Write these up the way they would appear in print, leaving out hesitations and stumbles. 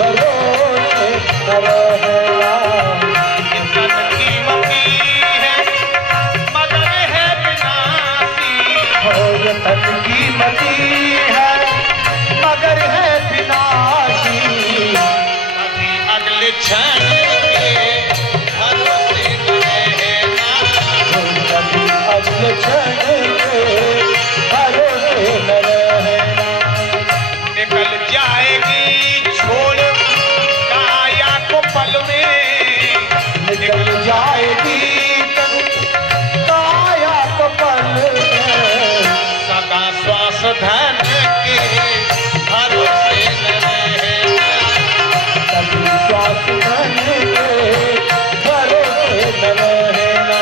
भरोसे न रहना। तन कीमती है मगर है विनाशी, ये तन कीमती है मगर है विनाशी। कभी अगले क्षण के भरोसे न रहना, कभी अगले क्षण के भरोसे न रहना। निकल जाएगी छोड़ काया को पल में, निकल जाएगी काया को पल में। सदा श्वास धन के भरोसे न रहना, कभी श्वास धन के भरोसे न रहना।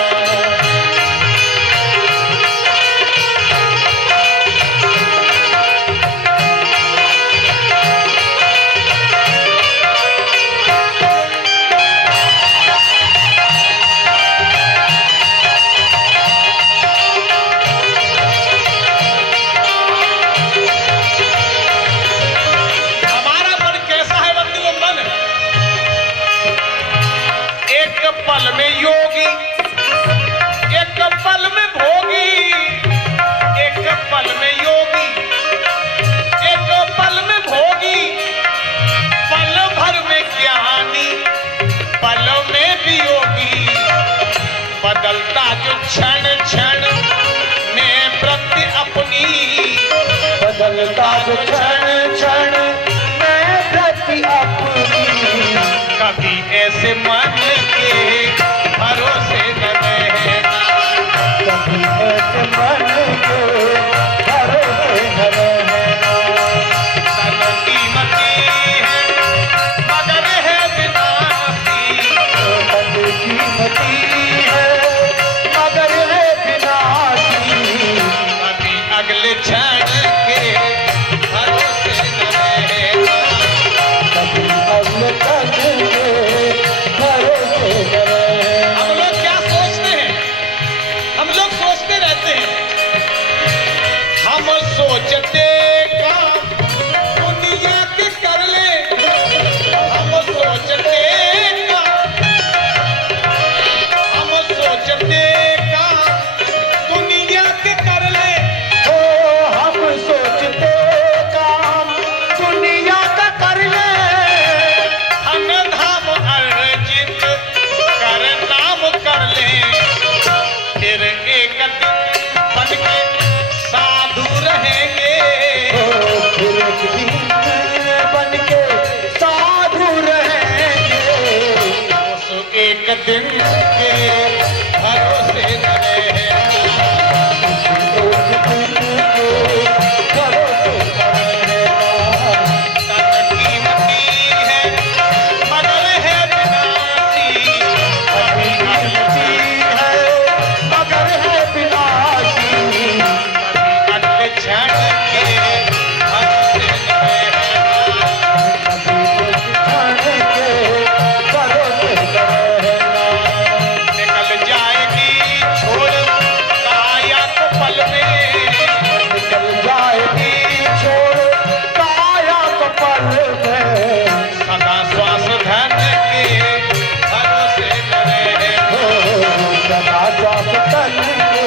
हमारा मन कैसा है बंधुओं? मन एक पल में योगी, एक पल में भोगी, एक पल में योगी, एक पल में भोगी, पल भर में ज्ञानी, पल में वियोगी। बदलता जो क्षण क्षण में प्रति अपनी, बदलता जो क्षण क्षण मैं प्रति अपनी। कभी ऐसे मन के भरोसे न रहना, कभी ऐसे मन के भरोसे न रहना। तन कीमती है मगर है विनाशी, तन कीमती है मगर है विनाशी। कभी अगले क्षण के भरोसे न रहना, कभी अगले क्षण के भरोसे न रहना। हम लोग क्या सोचते हैं? हम लोग सोचते रहते हैं, हम सोचते काम दुनिया के कर ले, हम सोचते काम, हम सोचते काम दुनिया के कर ले। ओ हम सोचते काम दुनिया का कर ले। हम धाम अर्जित कर नाम कर ले, फिर एक दिन बन के साधु रहेंगे। ओ फिर एक दिन बन के साधु रहेंगे। उस एक दिन के भरोसे न रहना, एक दिन के भरोसे न रहना। तन कीमती है मगर है विनाशी, कभी कीमती है मगर है विनाशी। कभी अगले क्षण के भरोसे न रहना, कभी एक क्षण के भरोसे न रहना। निकल जाएगी छोड़ काया को पल में, निकल जाएगी छोड़ काया को पल में। सदा श्वास धन के भरोसे न रहना, सदा श्वास धन के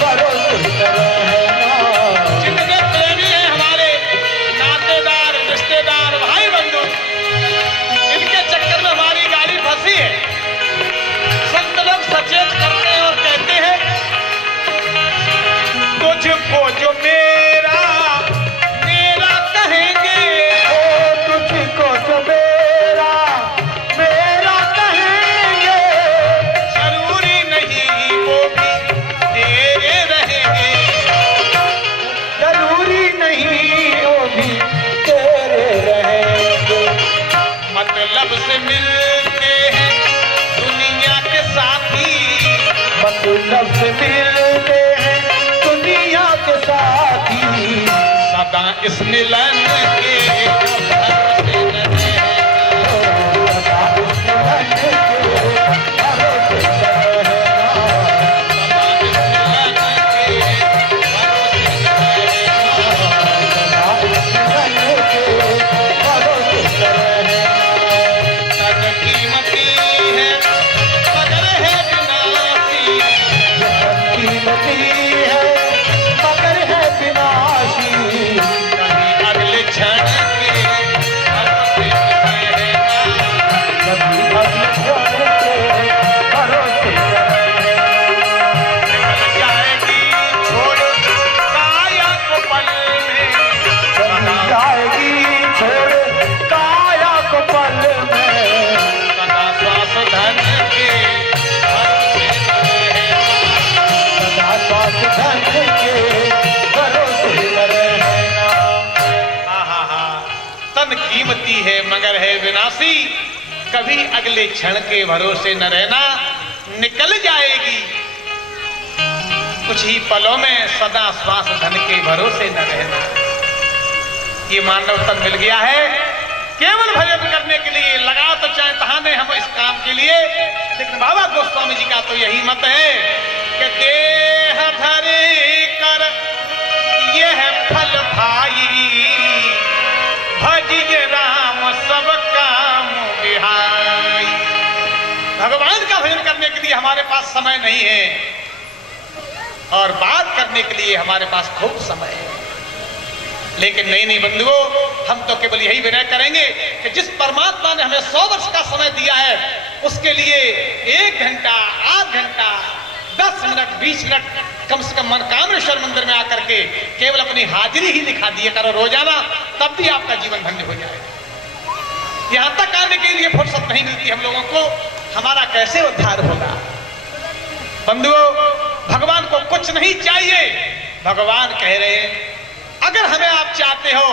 भरोसे न रहना। जितने प्रेमी हैं हमारे नातेदार रिश्तेदार भाई बंधु, इनके चक्कर में हमारी गाड़ी फंसी है। संत लोग सचेत करते हैं और कहते हैं, तुझको जो मेरा मेरा कहेंगे, ओ तुझको जो मेरा मेरा कहेंगे। जरूरी नहीं वो भी तेरे रहेंगे। जरूरी नहीं वो भी तेरे रहेंगे। मतलब से मिलते हैं दुनिया के साथी, मतलब से मिलते हैं दुनिया के साथी। सदा इस मिलन के भरोसे न रहना, सदा उस मिलन के भरोसे न रहना। सदा इस मिलन के भरोसे न रहना, सदा उस मिलन के भरोसे न रहना। मिलती है मगर है विनाशी, कभी अगले क्षण के भरोसे न रहना, निकल जाएगी कुछ ही पलों में, सदा श्वास धन के भरोसे न रहना। ये मानव तन मिल गया है केवल भजन करने के लिए, लगा तो चाहे तहाने हम इस काम के लिए, लेकिन बाबा गोस्वामी जी का तो यही मत है कि देह धरे कर यह फल भाई, भजिए राम सब काम बिहाई। भगवान का भजन करने के लिए हमारे पास समय नहीं है और बात करने के लिए हमारे पास खूब समय है, लेकिन नहीं बंधुओं, हम तो केवल यही विनय करेंगे कि जिस परमात्मा ने हमें 100 वर्ष का समय दिया है, उसके लिए 1 घंटा, आध घंटा, 10 मिनट, 20 मिनट कम से कम मनकामनेश्वर मंदिर में आकर के केवल अपनी हाजिरी ही दिखा दिया करो रोजाना, तब भी आपका जीवन धन्य हो जाएगा। यहां तक आने के लिए फुर्सत नहीं मिलती हम लोगों को, हमारा कैसे उद्धार होगा? बंधुओं, भगवान को कुछ नहीं चाहिए। भगवान कह रहे हैं अगर हमें आप चाहते हो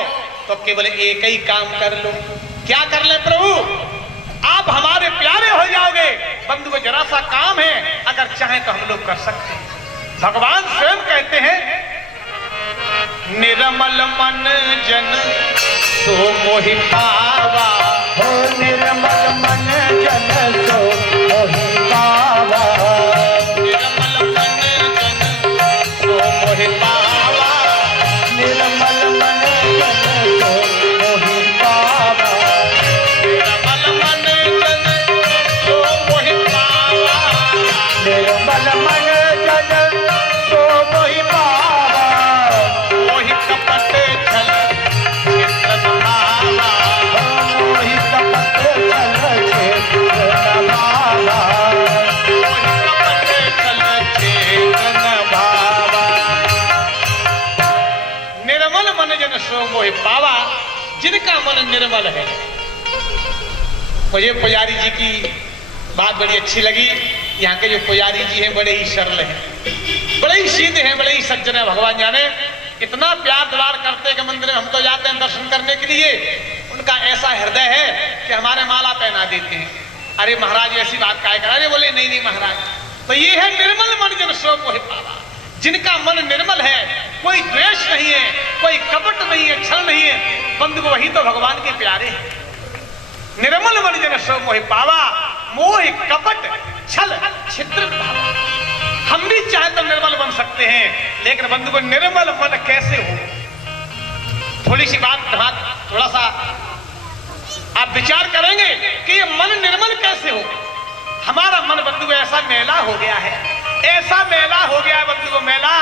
तो केवल एक ही काम कर लो। क्या कर ले प्रभु? आप हमारे प्यारे हो जाओगे। बंधुओं, जरा सा काम है, अगर चाहे तो हम लोग कर सकते हैं। भगवान स्वयं कहते हैं निर्मल मन जन सो मोहि पावा, हो निर्मल मन जन सो मोहि पावा, निर्मल मन जन सो मोहि पावा, निर्मल मन जन सो मोहि पावा, निर्मल मन जन सो मोहि पावा, निर्मल मन जन सो मोहि पावा, मोहि कपट छल चित्रन भावा, मोहि कपट छल चेतन भावा, मोहि कपट छल चेतन भावा। निर्मल मन जन सो मोहि पावा, जिनका मन निर्मल है। मुझे पुजारी जी की बात बड़ी अच्छी लगी। यहाँ के जो पुजारी जी हैं बड़े ही सरल हैं, बड़े ही सीधे हैं, बड़े ही सज्जन हैं। भगवान जाने इतना प्यार दुलार करते हैं कि मंदिर में हम तो जाते हैं दर्शन करने के लिए, उनका ऐसा हृदय है कि हमारे माला पहना देते हैं। अरे महाराज ऐसी बात काहे करा? अरे बोले नहीं महाराज, तो ये है निर्मल मन जन सो मोहि पावा, जिनका मन निर्मल है, कोई द्वेष नहीं है, कोई कपट नहीं है, छल नहीं है। बंधु, वही तो भगवान के प्यारे हैं। निर्मल मन जन सो मोहि पावा, मोह कपट छल छिद्र भावा। हम भी चाहे तो निर्मल बन सकते हैं, लेकिन बंधु, निर्मल मन कैसे हो? थोड़ी सी बात थोड़ा सा आप विचार करेंगे कि ये मन निर्मल कैसे हो। हमारा मन बंधु ऐसा मैला हो गया है, ऐसा मैला हो गया है बंधु, मैला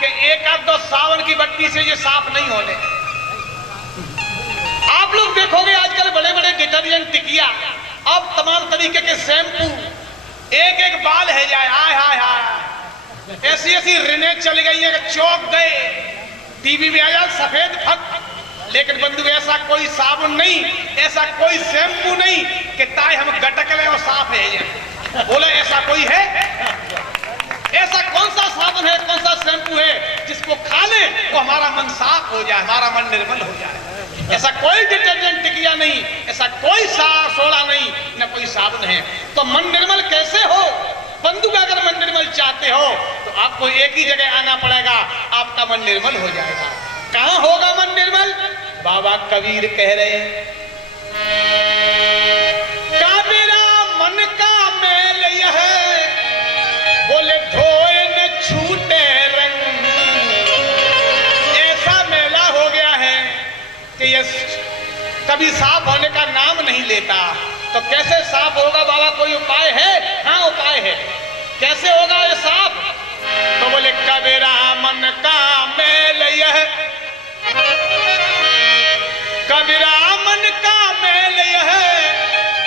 कि एक आध दो सावन की बत्ती से ये साफ नहीं होने। आप लोग देखोगे आजकल बड़े बड़े डिटर्जेंट, टिकिया, अब तमाम तरीके के शैम्पू, एक एक बाल है जाए, आय हाय हाय, ऐसी ऐसी रिने चल गई है कि चौक गए, टीवी में आया सफेद फक। लेकिन बंधु, ऐसा कोई साबुन नहीं, ऐसा कोई शैम्पू नहीं कि ताए हम गटक ले और साफ है जाए। बोले ऐसा कोई है? ऐसा कौन सा साबुन है, कौन सा शैम्पू है जिसको खा ले तो हमारा मन साफ हो जाए, हमारा मन निर्मल हो जाए? ऐसा कोई डिटर्जेंट, टिकिया नहीं, ऐसा कोई सोडा नहीं, न कोई साबुन है। तो मन निर्मल कैसे हो? बंधु, अगर मन निर्मल चाहते हो तो आपको एक ही जगह आना पड़ेगा, आपका मन निर्मल हो जाएगा। कहां होगा मन निर्मल? बाबा कबीर कह रहे हैं का मेरा मन का मैल यह, बोले धोए न छूटे रंग। ऐसा मैला हो गया है कि ये कभी साफ होने का नाम नहीं लेता। तो कैसे साफ होगा बाबा? कोई उपाय है? हाँ, उपाय है। कैसे होगा ये साफ? तो बोले कबीरा मन का मैल यह, कबीरा मन का मैल यह,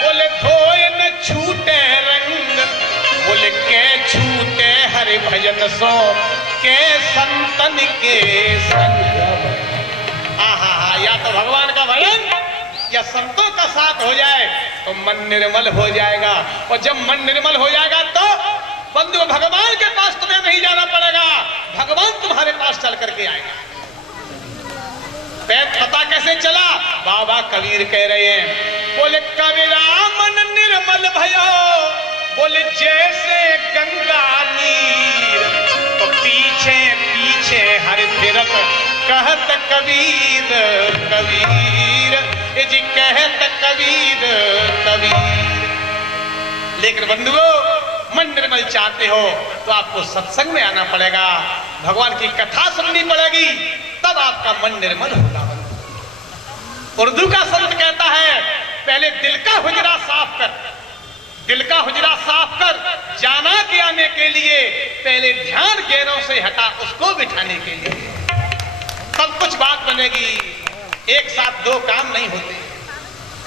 बोले धोए न छूटे रंग। बोले के छूटे हरि भजन सो के संतन के संग। आहा, या तो भगवान का भजन या संतों का साथ हो जाए तो मन निर्मल हो जाएगा। और जब मन निर्मल हो जाएगा तो बंधु, भगवान के पास तुम्हें नहीं जाना पड़ेगा, भगवान तुम्हारे पास चल करके आएगा। पता कैसे चला? बाबा कबीर कह रहे हैं, बोले कबीरा मन निर्मल भयो, बोले जैसे गंगा नीर, तो पीछे पीछे हर तीरथ कहत कबीर कबीर, ये जी कहत कबीर कबीर। लेकिन बंधुओं, मन निर्मल चाहते हो तो आपको सत्संग में आना पड़ेगा, भगवान की कथा सुननी पड़ेगी, तब आपका मन निर्मल होगा। उर्दू का संत कहता है, पहले दिल का हुजरा साफ कर, दिल का हुजरा साफ कर, जाना के आने के लिए पहले ध्यान गैरों से हटा उसको बिठाने के लिए, तब कुछ बात बनेगी। एक साथ दो काम नहीं होते।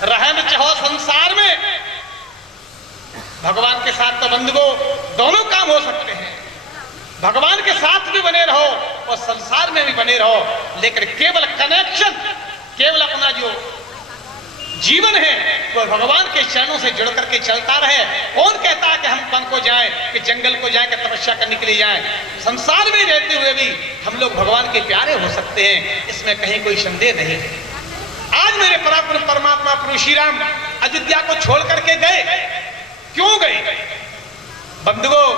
रहन चाहो संसार में, भगवान के साथ तो बंधुओं दोनों काम हो सकते हैं। भगवान के साथ भी बने रहो और संसार में भी बने रहो, लेकिन केवल कनेक्शन, केवल अपना जो जीवन है वो भगवान के चरणों से जुड़ करके चलता रहे। कौन कहता है कि हम वन को जाएं, कि जंगल को जाएं, कि तपस्या करने के लिए जाएं? संसार में रहते हुए भी हम लोग भगवान के प्यारे हो सकते हैं, इसमें कहीं कोई संदेह नहीं। आज मेरे पराक्रम परमात्मा प्रभु श्री राम अयोध्या को छोड़ करके गए, क्यों गए? बंधुओं,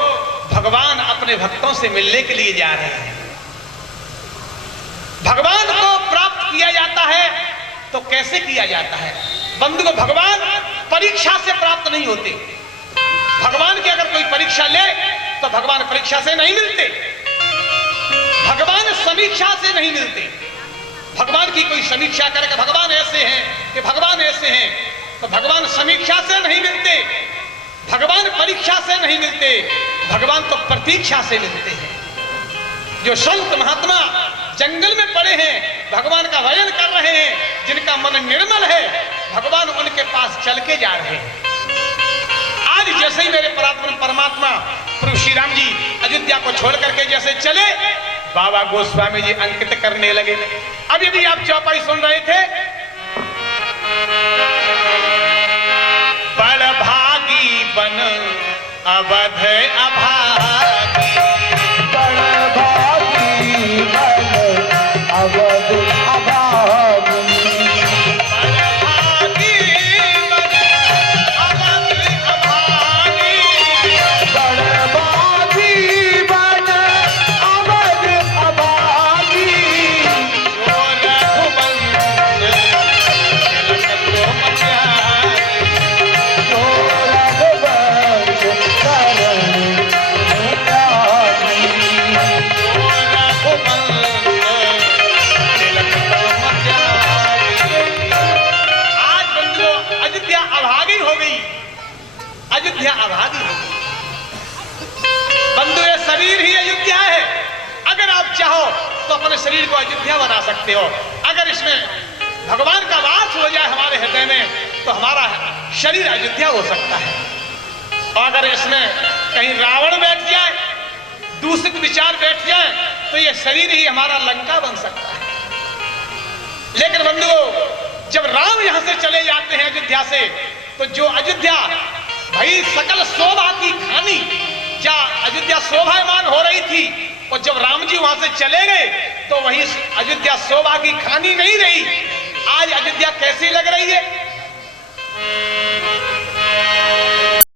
भगवान अपने भक्तों से मिलने के लिए जा रहे हैं। भगवान को प्राप्त किया जाता है तो कैसे किया जाता है? बंधुओं, भगवान परीक्षा से प्राप्त नहीं होते। भगवान की अगर कोई परीक्षा ले तो भगवान परीक्षा से नहीं मिलते, भगवान समीक्षा से नहीं मिलते। भगवान की कोई समीक्षा करके भगवान ऐसे हैं कि भगवान ऐसे हैं, तो भगवान समीक्षा से नहीं मिलते, भगवान परीक्षा से नहीं मिलते, भगवान तो प्रतीक्षा से मिलते हैं। जो संत महात्मा जंगल में पड़े हैं, भगवान का भजन कर रहे हैं, जिनका मन निर्मल है, भगवान उनके पास चल के जा रहे हैं। आज जैसे ही मेरे परात्पर परमात्मा प्रभु श्री राम जी अयोध्या को छोड़ करके जैसे चले, बाबा गोस्वामी जी अंकित करने लगे। अभी भी आप चौपाई सुन रहे थे, बड़ भागी बन अवध अभागी, बड़ भागी बन अवध अभागी, बड़ भागी बन अवध अभागी, बड़ भागी बन अवध अभागी, जो रघुवंश तिलक तो मचाए, जो रघुवंश करण त्यागी, जो रघुवंश तिलक तो मचाए। आज बंधुओं, अयोध्या अभागी हो गई, अयोध्या अभागी हो गई। बंधु, ये शरीर ही अयोध्या है। अगर आप चाहो तो अपने शरीर को अयोध्या बना सकते हो। अगर इसमें भगवान का वास हो जाए हमारे हृदय में, तो हमारा शरीर अयोध्या हो सकता है। और अगर इसमें कहीं रावण बैठ जाए, दूषित विचार बैठ जाए, तो ये शरीर ही हमारा लंका बन सकता है। लेकिन बंधुओं, जब राम यहां से चले जाते हैं अयोध्या से, तो जो अयोध्या भाई सकल शोभा की खानी, जहां अयोध्या शोभायमान हो रही थी, और जब राम जी वहां से चले गए तो वही अयोध्या शोभा की खानी नहीं रही। आज अयोध्या कैसी लग रही है?